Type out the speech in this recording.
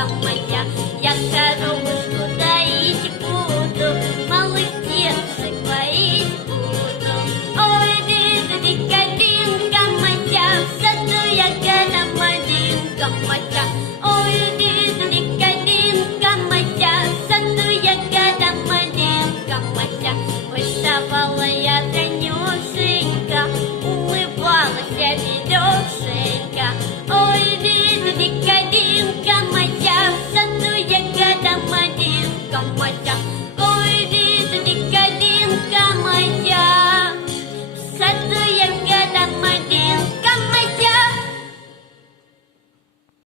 малинка моя, я коровушку доить буду, малых деток поить буду. Ой, дыдыка-дынка моя, в саду ягода малинка моя. Ой, дыдыка-дынка моя, в саду ягода малинка моя. Вышивала я конюшенька, улыбалась я ведешенька. Ой, дыдыка-дынка моя, в саду ягода малинка моя.